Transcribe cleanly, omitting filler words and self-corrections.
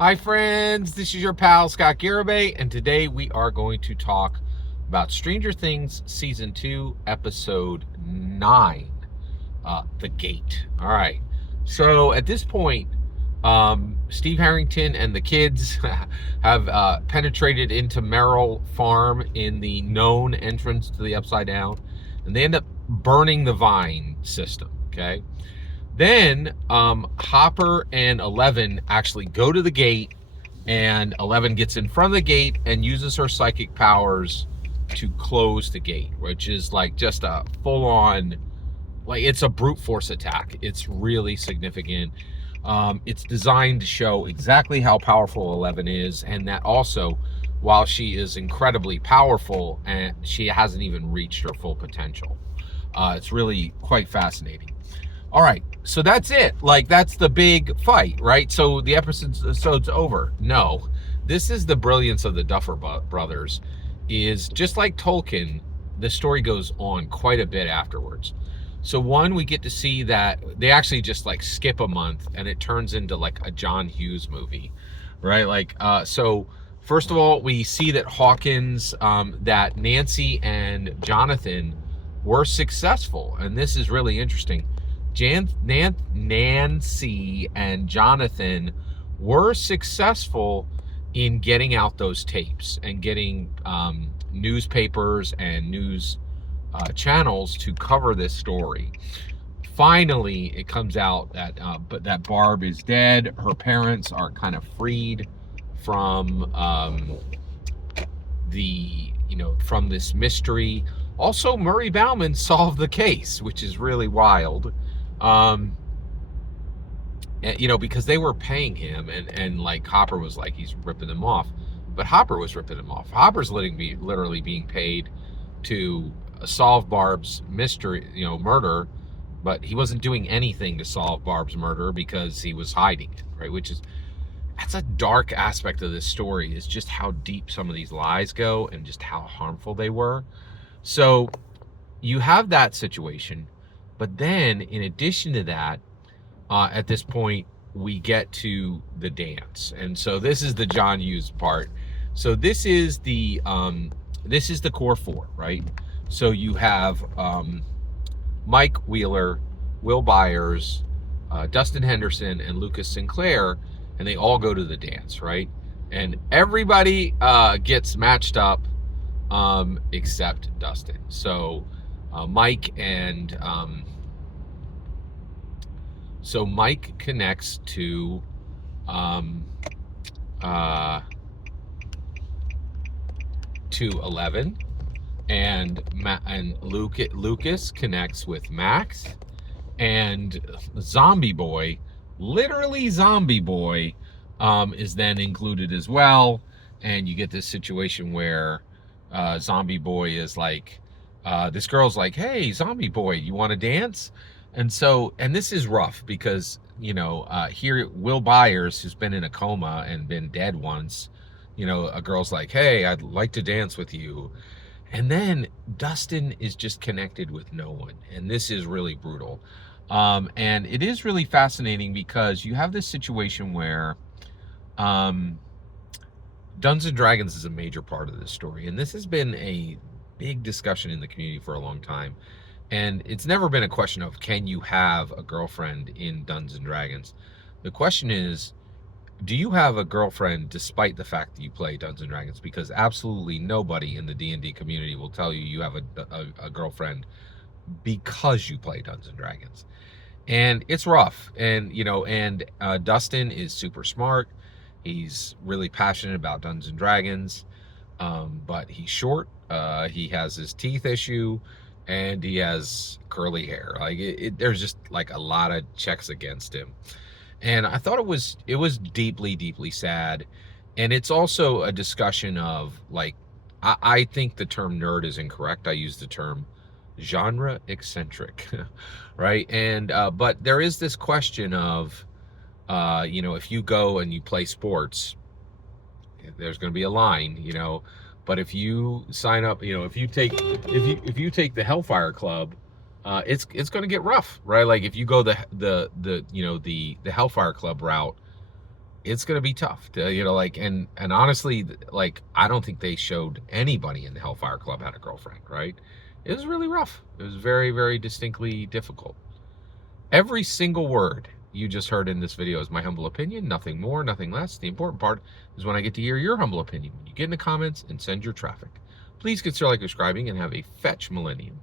Hi friends, this is your pal Scott Garibay, and today we are going to talk about Stranger Things Season 2, Episode 9, The Gate. All right, so at this point, Steve Harrington and the kids have penetrated into Merrill Farm in the known entrance to the Upside Down, and they end up burning the Vine system, okay? Then Hopper and Eleven actually go to the gate, and Eleven gets in front of the gate and uses her psychic powers to close the gate, which is like just a full-on, like it's a brute force attack. It's really significant. It's designed to show exactly how powerful Eleven is, and that also, while she is incredibly powerful, and she hasn't even reached her full potential. It's really quite fascinating. All right, so that's it. Like, that's the big fight, right? So the episode's over. No, this is the brilliance of the Duffer Brothers. Is just like Tolkien, the story goes on quite a bit afterwards. So one, we get to see that they actually just like skip a month, and it turns into like a John Hughes movie, right? Like, so first of all, we see that Hawkins, that Nancy and Jonathan were successful, and this is really interesting. Nancy and Jonathan were successful in getting out those tapes and getting newspapers and news channels to cover this story. Finally, it comes out that that Barb is dead. Her parents are kind of freed from from this mystery. Also, Murray Bauman solved the case, which is really wild. Because they were paying him, and like Hopper was like, he's ripping them off, but Hopper was ripping them off. Hopper's literally being paid to solve Barb's mystery, murder, but he wasn't doing anything to solve Barb's murder because he was hiding it, right? That's a dark aspect of this story, is just how deep some of these lies go and just how harmful they were. So you have that situation. But then, in addition to that, at this point, we get to the dance, and so this is the John Hughes part. So this is the core four, right? So you have Mike Wheeler, Will Byers, Dustin Henderson, and Lucas Sinclair, and they all go to the dance, right? And everybody gets matched up except Dustin. So Mike connects to 11, and Lucas connects with Max, and Zombie Boy, literally Zombie Boy, is then included as well, and you get this situation where Zombie Boy is like, this girl's like, hey, Zombie Boy, you want to dance? And this is rough because, here Will Byers, who's been in a coma and been dead once, a girl's like, hey, I'd like to dance with you. And then Dustin is just connected with no one. And this is really brutal. And it is really fascinating because you have this situation where Dungeons and Dragons is a major part of this story. And this has been a big discussion in the community for a long time. And it's never been a question of, can you have a girlfriend in Dungeons and Dragons? The question is, do you have a girlfriend despite the fact that you play Dungeons and Dragons? Because absolutely nobody in the D&D community will tell you you have a girlfriend because you play Dungeons and Dragons. And it's rough. And, Dustin is super smart. He's really passionate about Dungeons and Dragons. But he's short. He has his teeth issue. And he has curly hair. Like there's just like a lot of checks against him, and I thought it was deeply, deeply sad. And it's also a discussion of like, I think the term nerd is incorrect. I use the term genre eccentric, right? And but there is this question of, if you go and you play sports, there's going to be a line, But if you sign up, if you take the Hellfire Club, it's going to get rough, right? Like if you go the Hellfire Club route, it's gonna be tough to, like, and honestly, like, I don't think they showed anybody in the Hellfire Club had a girlfriend, right? It was really rough. It was very, very distinctly difficult. Every single word you just heard in this video is my humble opinion, nothing more, nothing less. The important part is when I get to hear your humble opinion. When you get in the comments and send your traffic. Please consider like subscribing and have a fetch millennium.